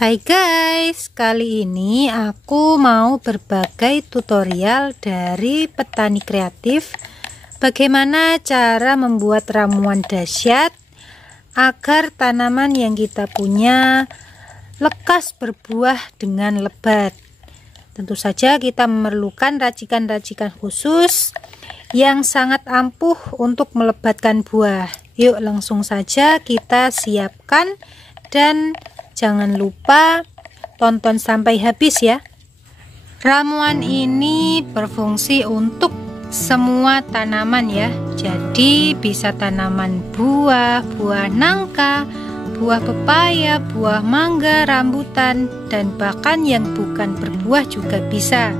Hai guys, kali ini aku mau berbagi tutorial dari petani kreatif bagaimana cara membuat ramuan dahsyat agar tanaman yang kita punya lekas berbuah dengan lebat. Tentu saja kita memerlukan racikan-racikan khusus yang sangat ampuh untuk melebatkan buah. Yuk langsung saja kita siapkan dan jangan lupa tonton sampai habis ya. Ramuan ini berfungsi untuk semua tanaman ya. Jadi bisa tanaman buah, buah nangka, buah pepaya, buah mangga, rambutan, dan bahkan yang bukan berbuah juga bisa.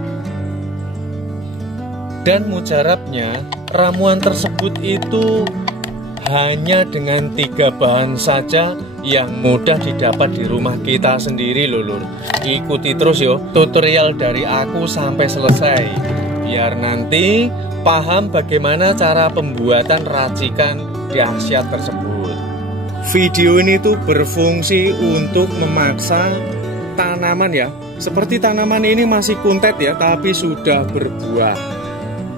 Dan mujarabnya, ramuan tersebut itu hanya dengan 3 bahan saja yang mudah didapat di rumah kita sendiri loh lur. Ikuti terus yo tutorial dari aku sampai selesai, biar nanti paham bagaimana cara pembuatan racikan dahsyat tersebut. Video ini tuh berfungsi untuk memaksa tanaman ya. Seperti tanaman ini masih kuntet ya, tapi sudah berbuah.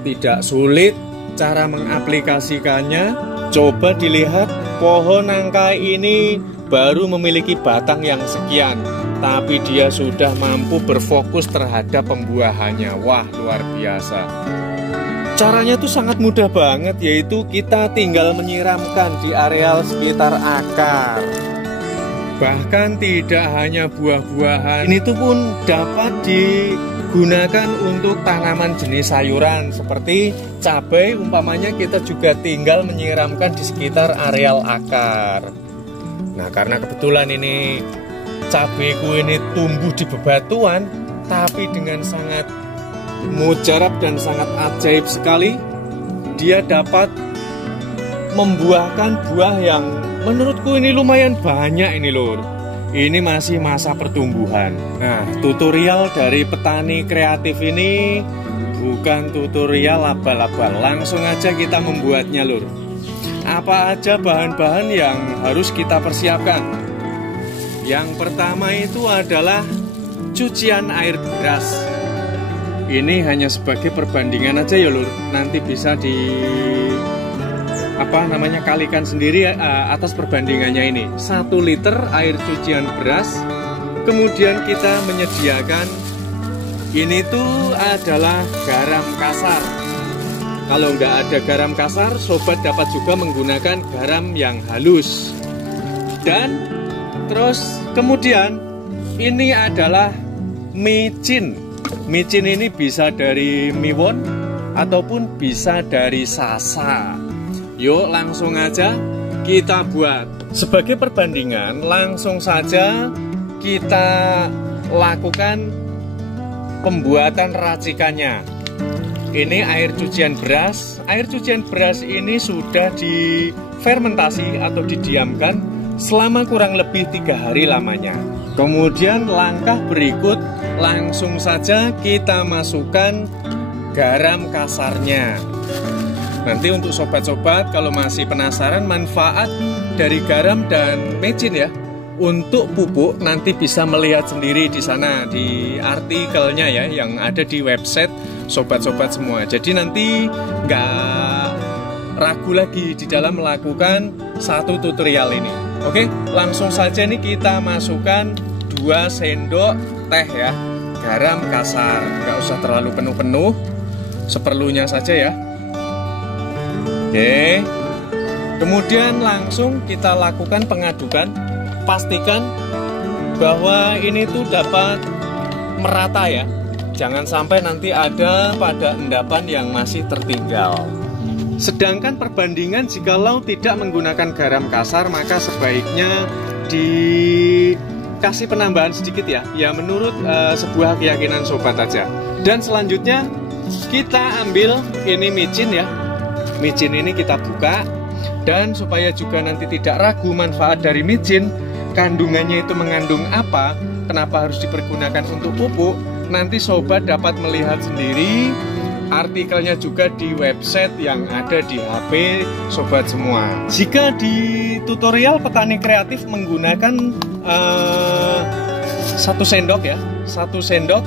Tidak sulit cara mengaplikasikannya. Coba dilihat, pohon nangka ini baru memiliki batang yang sekian, tapi dia sudah mampu berfokus terhadap pembuahannya. Wah, luar biasa. Caranya tuh sangat mudah banget, yaitu kita tinggal menyiramkan di areal sekitar akar. Bahkan tidak hanya buah-buahan, ini tuh pun dapat digunakan untuk tanaman jenis sayuran seperti cabai umpamanya, kita juga tinggal menyiramkan di sekitar areal akar. Nah, karena kebetulan ini cabaiku ini tumbuh di bebatuan, tapi dengan sangat mujarab dan sangat ajaib sekali, dia dapat membuahkan buah yang menurutku ini lumayan banyak ini lur. Ini masih masa pertumbuhan. Nah, tutorial dari petani kreatif ini bukan tutorial abal-abal. Langsung aja kita membuatnya lur. Apa aja bahan-bahan yang harus kita persiapkan? Yang pertama itu adalah cucian air beras. Ini hanya sebagai perbandingan aja ya lur. Nanti bisa kalikan sendiri atas perbandingannya ini. 1 liter air cucian beras. Kemudian kita menyediakan ini tuh adalah garam kasar. Kalau nggak ada garam kasar, sobat dapat juga menggunakan garam yang halus. Dan terus kemudian ini adalah micin. Micin ini bisa dari miwon ataupun bisa dari sasa. Yuk langsung aja kita buat. Sebagai perbandingan, langsung saja kita lakukan pembuatan racikannya. Ini air cucian beras. Air cucian beras ini sudah difermentasi atau didiamkan selama kurang lebih 3 hari lamanya. Kemudian langkah berikut, langsung saja kita masukkan garam kasarnya. Nanti untuk sobat-sobat kalau masih penasaran manfaat dari garam dan micin ya, untuk pupuk nanti bisa melihat sendiri di sana di artikelnya ya yang ada di website sobat-sobat semua. Jadi nanti nggak ragu lagi di dalam melakukan satu tutorial ini. Oke, langsung saja nih kita masukkan 2 sendok teh ya garam kasar. Nggak usah terlalu penuh-penuh, seperlunya saja ya. Oke, kemudian langsung kita lakukan pengadukan. Pastikan bahwa ini tuh dapat merata ya. Jangan sampai nanti ada pada endapan yang masih tertinggal. Sedangkan perbandingan jikalau tidak menggunakan garam kasar, maka sebaiknya dikasih penambahan sedikit ya. Ya menurut sebuah keyakinan sobat aja. Dan selanjutnya kita ambil ini micin ya. Micin ini kita buka, dan supaya juga nanti tidak ragu manfaat dari micin, kandungannya itu mengandung apa, kenapa harus dipergunakan untuk pupuk, nanti sobat dapat melihat sendiri artikelnya juga di website yang ada di HP sobat semua. Jika di tutorial petani kreatif menggunakan 1 sendok ya, 1 sendok.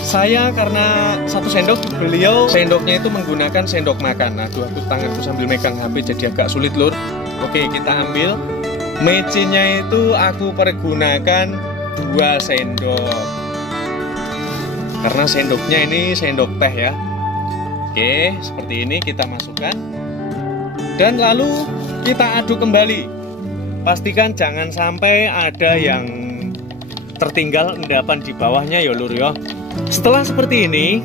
Saya karena 1 sendok, beliau sendoknya itu menggunakan sendok makan. Nah, tuh aku tanganku sambil megang HP jadi agak sulit lur. Oke, kita ambil. Mecinnya itu aku pergunakan 2 sendok. Karena sendoknya ini sendok teh ya. Oke, seperti ini kita masukkan. Dan lalu kita aduk kembali. Pastikan jangan sampai ada yang tertinggal endapan di bawahnya ya lur ya. Setelah seperti ini,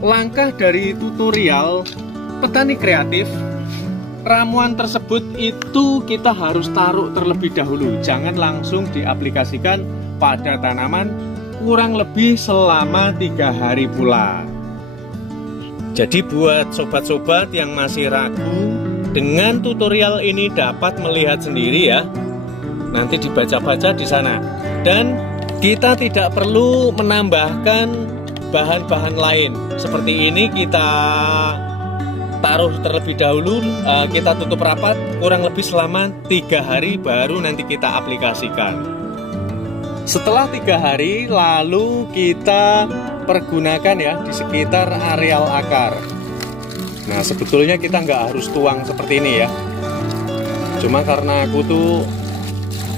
langkah dari tutorial petani kreatif, ramuan tersebut itu kita harus taruh terlebih dahulu. Jangan langsung diaplikasikan pada tanaman kurang lebih selama 3 hari pula. Jadi buat sobat-sobat yang masih ragu, dengan tutorial ini dapat melihat sendiri ya. Nanti dibaca-baca di sana. Dan kita tidak perlu menambahkan bahan-bahan lain. Seperti ini kita taruh terlebih dahulu, kita tutup rapat kurang lebih selama 3 hari baru nanti kita aplikasikan. Setelah 3 hari lalu kita pergunakan ya di sekitar areal akar. Nah, sebetulnya kita nggak harus tuang seperti ini ya. Cuma karena aku tuh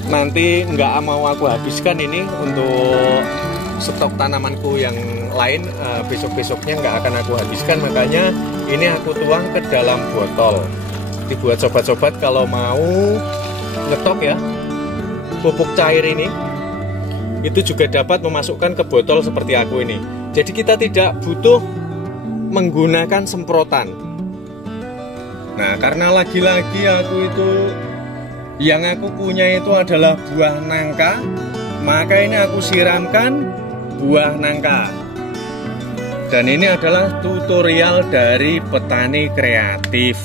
nanti nggak mau aku habiskan ini untuk stok tanamanku yang lain, besok-besoknya nggak akan aku habiskan, makanya ini aku tuang ke dalam botol. Jadi buat sobat-sobat kalau mau ngetok ya pupuk cair ini, itu juga dapat memasukkan ke botol seperti aku ini. Jadi kita tidak butuh menggunakan semprotan. Nah, karena lagi-lagi aku itu yang aku punya itu adalah buah nangka, maka ini aku siramkan buah nangka. Dan ini adalah tutorial dari petani kreatif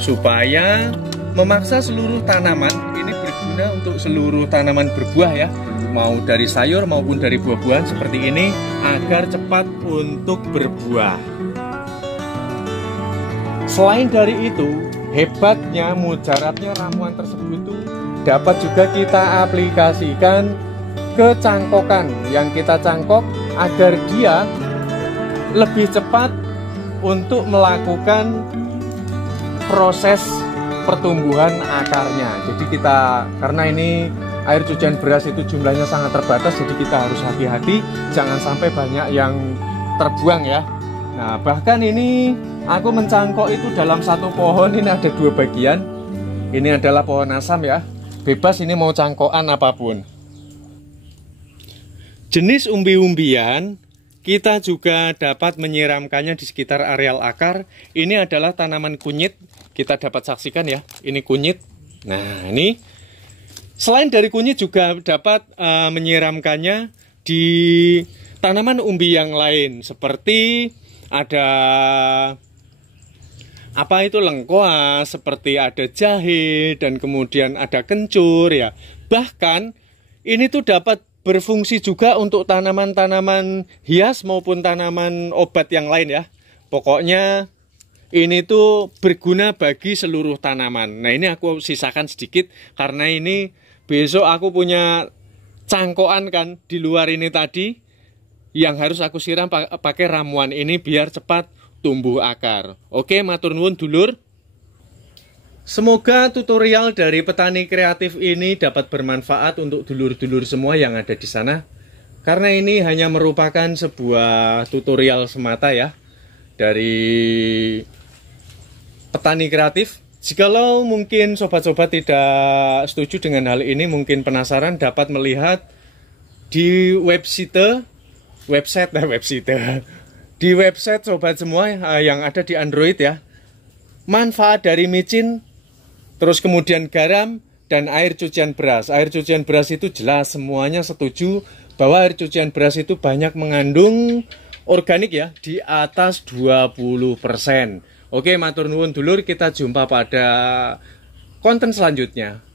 supaya memaksa seluruh tanaman ini berguna untuk seluruh tanaman berbuah ya, mau dari sayur maupun dari buah-buahan seperti ini, agar cepat untuk berbuah. Selain dari itu, hebatnya, mujarabnya ramuan tersebut itu dapat juga kita aplikasikan ke cangkokan yang kita cangkok agar dia lebih cepat untuk melakukan proses pertumbuhan akarnya. Jadi kita, karena ini air cucian beras itu jumlahnya sangat terbatas, jadi kita harus hati-hati jangan sampai banyak yang terbuang ya. Nah, bahkan ini aku mencangkok itu dalam satu pohon ini ada 2 bagian. Ini adalah pohon asam ya. Bebas ini mau cangkokan apapun. Jenis umbi-umbian kita juga dapat menyiramkannya di sekitar areal akar. Ini adalah tanaman kunyit. Kita dapat saksikan ya. Ini kunyit. Nah, ini selain dari kunyit juga dapat menyiramkannya di tanaman umbi yang lain seperti ada apa itu lengkoas, seperti ada jahe dan kemudian ada kencur ya. Bahkan ini tuh dapat berfungsi juga untuk tanaman-tanaman hias maupun tanaman obat yang lain ya. Pokoknya ini tuh berguna bagi seluruh tanaman. Nah, ini aku sisakan sedikit karena ini besok aku punya cangkokan kan di luar ini tadi, yang harus aku siram pakai ramuan ini biar cepat tumbuh akar. Oke, matur nuwun dulur. Semoga tutorial dari petani kreatif ini dapat bermanfaat untuk dulur-dulur semua yang ada di sana. Karena ini hanya merupakan sebuah tutorial semata ya dari petani kreatif. Jikalau mungkin sobat-sobat tidak setuju dengan hal ini, mungkin penasaran, dapat melihat di website di website sobat semua yang ada di Android ya. Manfaat dari micin, terus kemudian garam dan air cucian beras. Air cucian beras itu jelas semuanya setuju bahwa air cucian beras itu banyak mengandung organik ya, di atas 20%. Oke, matur nuwun dulur, kita jumpa pada konten selanjutnya.